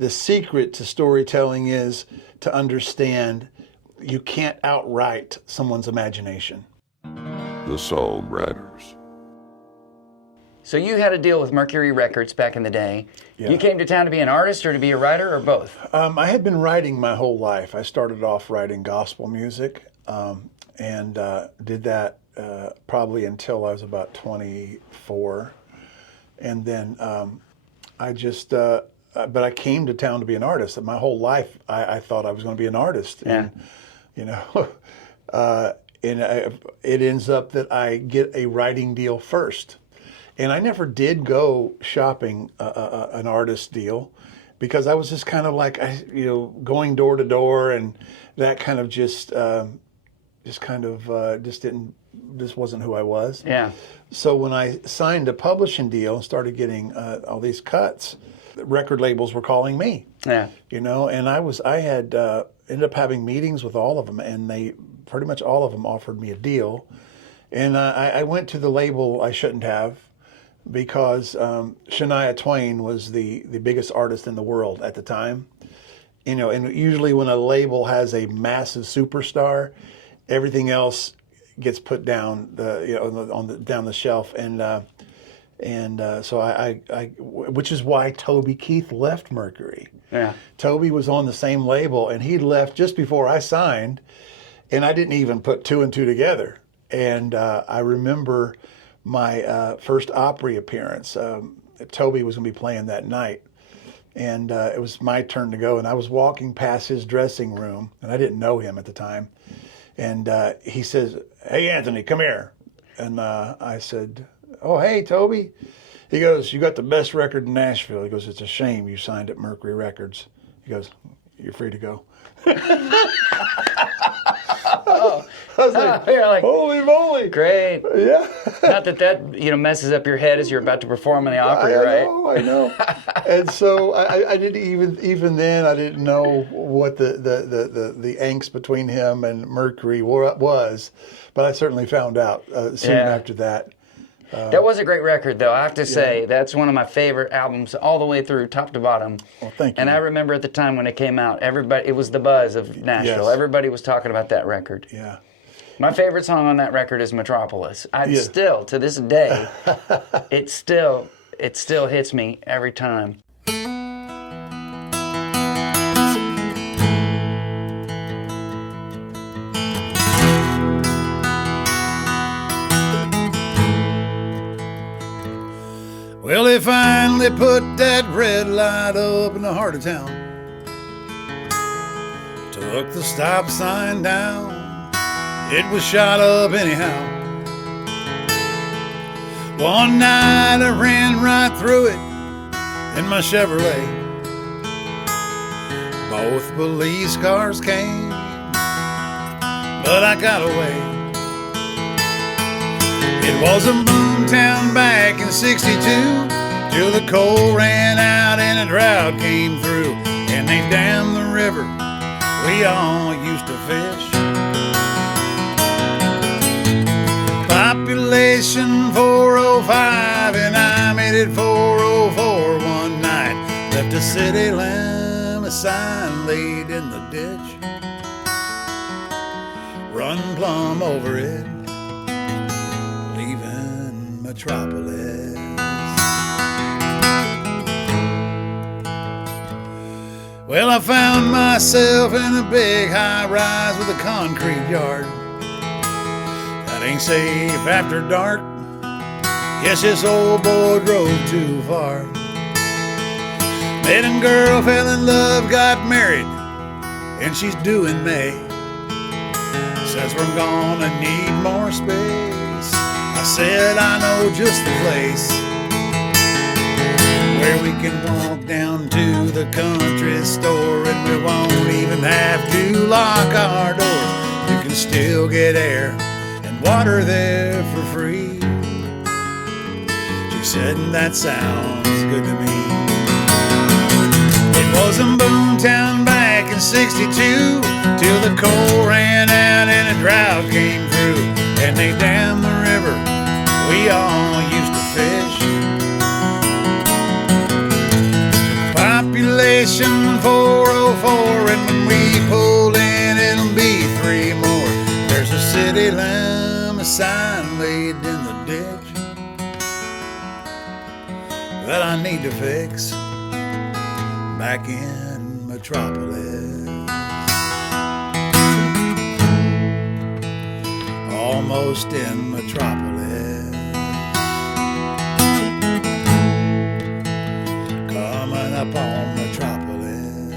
the secret to storytelling is to understand you can't outright someone's imagination. The Songwriters. So you had a deal with Mercury Records back in the day. Yeah. You came to town to be an artist or to be a writer or both? I had been writing my whole life. I started off writing gospel music and did that probably until I was about 24. And then but I came to town to be an artist. My whole life, I thought I was going to be an artist. Yeah. And, it ends up that I get a writing deal first. And I never did go shopping an artist deal because I was just kind of like, going door to door, and that kind of just wasn't who I was. Yeah. So when I signed a publishing deal and started getting all these cuts, the record labels were calling me. Yeah. And I had ended up having meetings with all of them, and they pretty much all of them offered me a deal. And I went to the label I shouldn't have, because Shania Twain was the biggest artist in the world at the time. And usually when a label has a massive superstar, everything else gets put down down the shelf. So I which is why Toby Keith left Mercury. Yeah. Toby was on the same label, and he left just before I signed, and I didn't even put two and two together. And I remember my first Opry appearance. Toby was going to be playing that night, and it was my turn to go. And I was walking past his dressing room, and I didn't know him at the time. And he says, "Hey, Anthony, come here." And I said, "Oh, hey, Toby." He goes, "You got the best record in Nashville." He goes, "It's a shame you signed at Mercury Records." He goes, "You're free to go." I was like, You're like, holy moly. Great. Yeah. Not that messes up your head as you're about to perform in the Opry, right? I know. And so I didn't even then, I didn't know what the angst between him and Mercury was, but I certainly found out soon after that. That was a great record, though. I have to say, that's one of my favorite albums all the way through, top to bottom. Well, thank you. And I remember at the time when it came out, it was the buzz of Nashville. Yes. Everybody was talking about that record. Yeah. My favorite song on that record is Metropolis. Still, to this day, it still hits me every time. Well, they finally put that red light up in the heart of town. Took the stop sign down. It was shot up anyhow. One night I ran right through it in my Chevrolet. Both police cars came, but I got away. It was a boomtown back in '62, till the coal ran out and a drought came through, and they dammed the river we all used to fish. Population 405, and I made it 404 one night. Left a city limousine laid in the ditch. Run plumb over it, leaving Metropolis. Well, I found myself in a big high-rise with a concrete yard. That ain't safe after dark. Guess this old boy drove too far. Met a girl, fell in love, got married, and she's due in May. Says we're gonna need more space. I said I know just the place where we can walk down to the country store, and we won't even have to lock our doors. You can still get air and water there for free. She said, that sounds good to me. It was in Boomtown back in '62, till the coal ran out and a drought came through, and they dammed the river we all used to fish. Population 1404, and when we pull in, it'll be 3 more. There's a city limit sign laid in the ditch that I need to fix back in Metropolis. Almost in Metropolis. Coming up on Metropolis.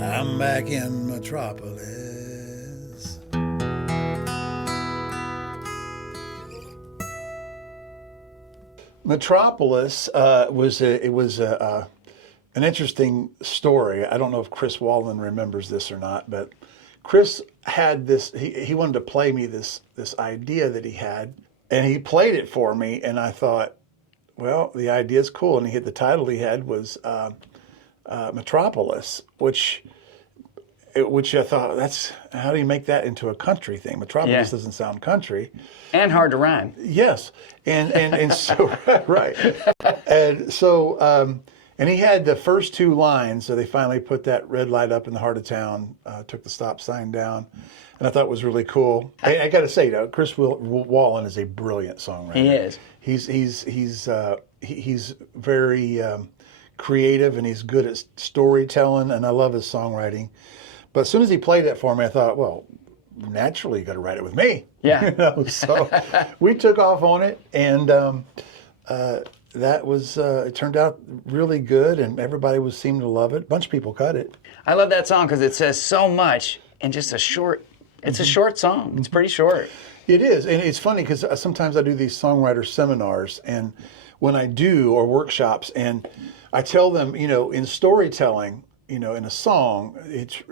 I'm back in Metropolis. Metropolis was an interesting story. I don't know if Chris Wallen remembers this or not, but Chris had this. He wanted to play me this idea that he had, and he played it for me. And I thought, well, the idea is cool. And the title he had was Metropolis, which I thought, that's, how do you make that into a country thing? Metropolis doesn't sound country. And hard to rhyme. Yes. And so, right. And so, and he had the first 2 lines, so they finally put that red light up in the heart of town, took the stop sign down, and I thought it was really cool. I got to say, though, Chris Wallen is a brilliant songwriter. He is. He's very creative, and he's good at storytelling, and I love his songwriting. But as soon as he played that for me, I thought, well, naturally you got to write it with me. Yeah. So we took off on it, and that was it turned out really good, and everybody seemed to love it. A bunch of people cut it. I love that song because it says so much in just a short. It's a short song. It's pretty short. It is, and it's funny because sometimes I do these songwriter seminars, and when I do, or workshops, and I tell them, in storytelling, in a song, it's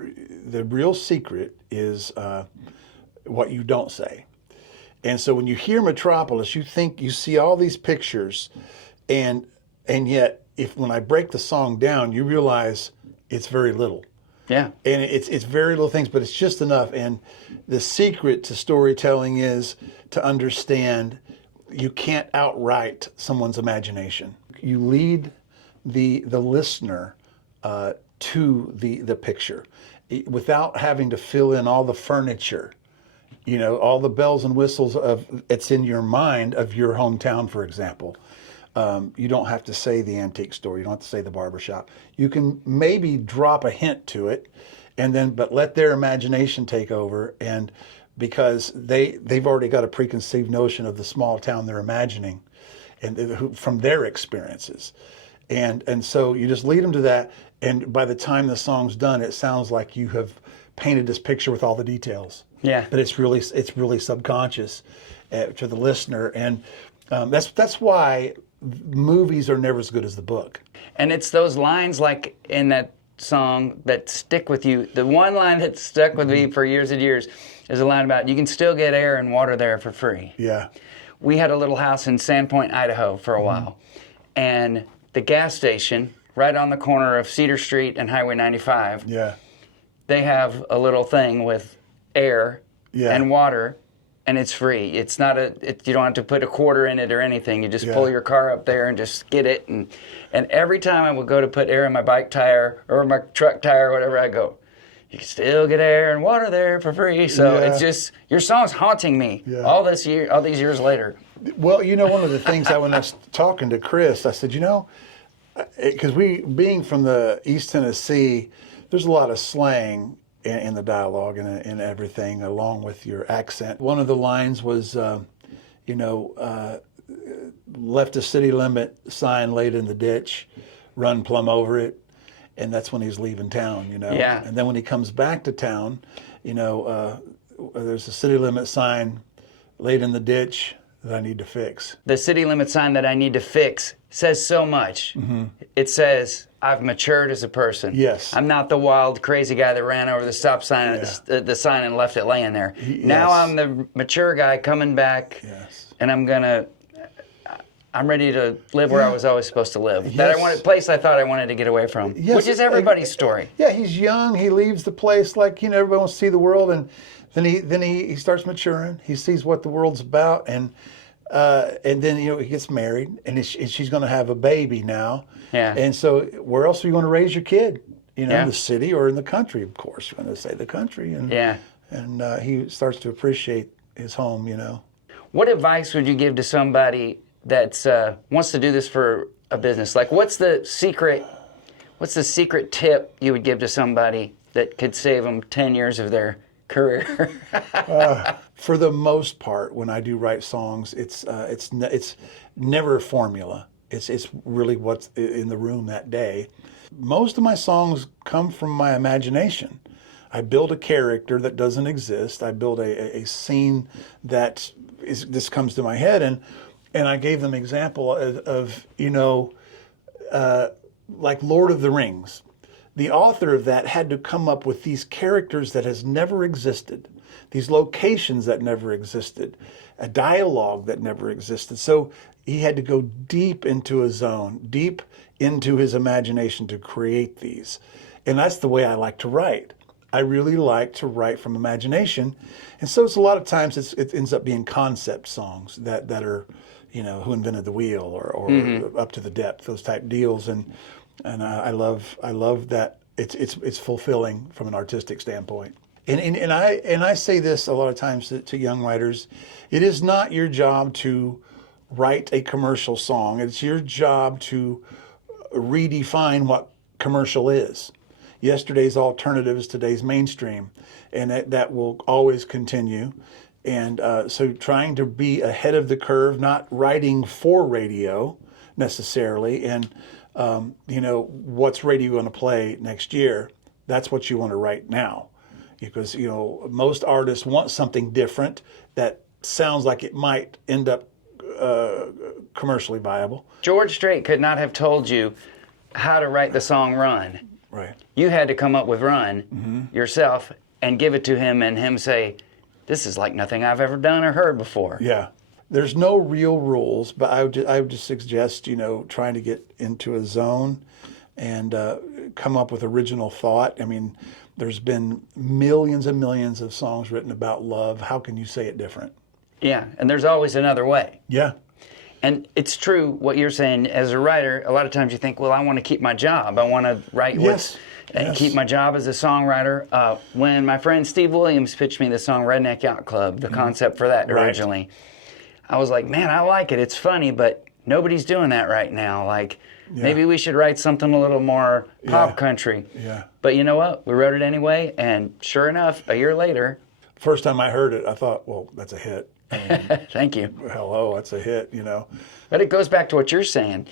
the real secret is what you don't say. And so when you hear Metropolis, you see all these pictures, and yet when I break the song down, you realize it's very little. Yeah. And it's very little things, but it's just enough. And the secret to storytelling is to understand you can't outright someone's imagination. You lead the listener to the picture without having to fill in all the furniture, all the bells and whistles it's in your mind of your hometown, for example. You don't have to say the antique store. You don't have to say the barbershop. You can maybe drop a hint to it, but let their imagination take over. And because they've already got a preconceived notion of the small town they're imagining, and from their experiences, and so you just lead them to that. And by the time the song's done, it sounds like you have painted this picture with all the details. Yeah. But it's really subconscious to the listener, and that's why movies are never as good as the book. And it's those lines like in that song that stick with you. The one line that stuck with me for years and years is a line about, you can still get air and water there for free. Yeah. We had a little house in Sandpoint, Idaho for a while. And the gas station right on the corner of Cedar Street and Highway 95, they have a little thing with air and water, and it's free. It's not you don't have to put a quarter in it or anything. You just pull your car up there and just get it. And every time I would go to put air in my bike tire or my truck tire or whatever, I go, you can still get air and water there for free. So it's just, your song's haunting me all these years later. Well, one of the things when I was talking to Chris, I said, because being from the East Tennessee, there's a lot of slang in the dialogue and everything, along with your accent. One of the lines was, left a city limit sign laid in the ditch, run plumb over it, and that's when he's leaving town, Yeah. And then when he comes back to town, there's a city limit sign laid in the ditch that I need to fix. The city limit sign that I need to fix says so much. Mm-hmm. It says, I've matured as a person. Yes. I'm not the wild, crazy guy that ran over the stop sign, the sign, and left it laying there. Now I'm the mature guy coming back, and I'm ready to live where I was always supposed to live. That place I thought I wanted to get away from, which is everybody's story. Yeah, he's young. He leaves the place like, everybody wants to see the world, and then he starts maturing. He sees what the world's about, and And then, you know, he gets married, and she's going to have a baby now. Yeah. And so where else are you going to raise your kid? You know, Yeah. in the city or in the country, of course. You're going to say the country. And, Yeah. and he starts to appreciate his home, you know. What advice would you give to somebody that wants to do this for a business? Like, what's the secret tip you would give to somebody that could save them 10 years of their career? For the most part, when I do write songs, it's never a formula. It's really what's in the room that day. Most of my songs come from my imagination. I build a character that doesn't exist. I build a scene that this comes to my head, and I gave them example of you know, like Lord of the Rings. The author of that had to come up with these characters that has never existed, these locations that never existed, a dialogue that never existed. So he had to go deep into a zone, deep into his imagination to create these. And that's the way I like to write. I really like to write from imagination. And so it's a lot of times it ends up being concept songs that are, you know, Who Invented the Wheel or Up to the Depth, those type deals. And I love that it's fulfilling from an artistic standpoint. And I say this a lot of times to young writers. It is not your job to write a commercial song. It's your job to redefine what commercial is. Yesterday's alternative is today's mainstream, and that will always continue. And so trying to be ahead of the curve, not writing for radio necessarily, and you know, what's radio going to play next year? That's what you want to write now. Because, you know, most artists want something different that sounds like it might end up commercially viable. George Strait could not have told you how to write the song Run. Right. You had to come up with Run yourself and give it to him, and him say, this is like nothing I've ever done or heard before. Yeah. There's no real rules, but I would just suggest, you know, trying to get into a zone and come up with original thought. I mean, there's been millions and millions of songs written about love. How can you say it different? Yeah, and there's always another way. Yeah. And it's true what you're saying. As a writer, a lot of times you think, well, I want to keep my job. I want to write and keep my job as a songwriter. When my friend Steve Williams pitched me the song Redneck Yacht Club, the concept for that originally, I was like, man, I like it. It's funny, but nobody's doing that right now. Like, maybe we should write something a little more pop country. Yeah. But you know what? We wrote it anyway, and sure enough, a year later. First time I heard it, I thought, well, that's a hit. Thank you. Hello, that's a hit, you know. But it goes back to what you're saying.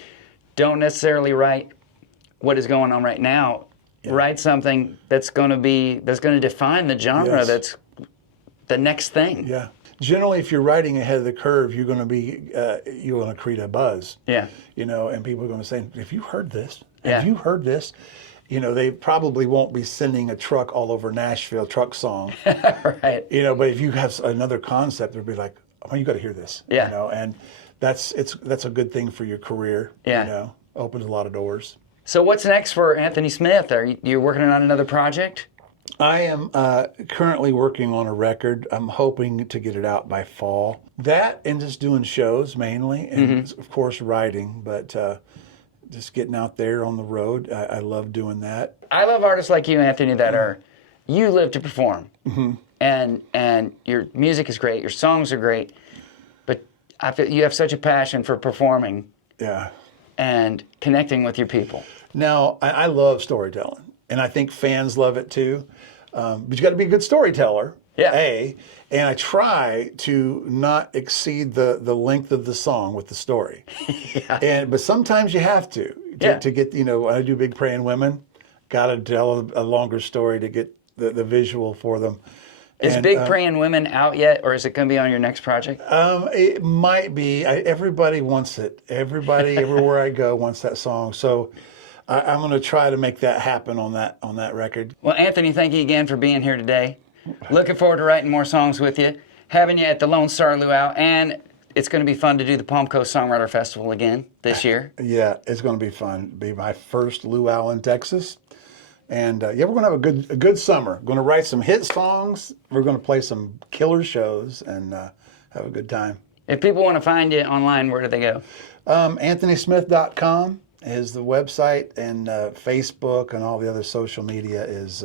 Don't necessarily write what is going on right now. Write something that's going to define the genre. That's the next thing. Yeah. Generally, if you're writing ahead of the curve, you're going to create a buzz. Yeah. You know, and people are going to say, "Have you heard this? Have you heard this?" You know, they probably won't be sending a truck all over Nashville, truck song. Right. You know, but if you have another concept, they'll be like, "Oh, you got to hear this." Yeah. You know, and that's a good thing for your career. Yeah. You know, opens a lot of doors. So what's next for Anthony Smith? Are you working on another project? I am currently working on a record. I'm hoping to get it out by fall. That and just doing shows mainly, and of course writing, but just getting out there on the road. I love doing that. I love artists like you, Anthony, that you live to perform. And your music is great, your songs are great, but I feel you have such a passion for performing. Yeah. And connecting with your people. Now, I love storytelling, and I think fans love it too. But you got to be a good storyteller. Yeah. And I try to not exceed the length of the song with the story. But sometimes you have to get, you know, I do Big Praying Women. Got to tell a longer story to get the visual for them. Is Big Praying Women out yet, or is it going to be on your next project? It might be. Everybody wants it. Everybody, everywhere I go, wants that song. So I'm going to try to make that happen on that record. Well, Anthony, thank you again for being here today. Looking forward to writing more songs with you, having you at the Lone Star Luau, and it's going to be fun to do the Palm Coast Songwriter Festival again this year. Yeah, it's going to be fun. It'll be my first luau in Texas. And we're going to have a good summer. Going to write some hit songs. We're going to play some killer shows and have a good time. If people want to find you online, where do they go? AnthonySmith.com is the website, and Facebook and all the other social media is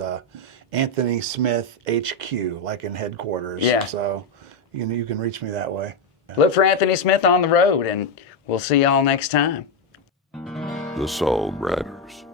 Anthony Smith HQ, like in headquarters. Yeah. So you can reach me that way. Look for Anthony Smith on the road, and we'll see y'all next time. The Songwriters.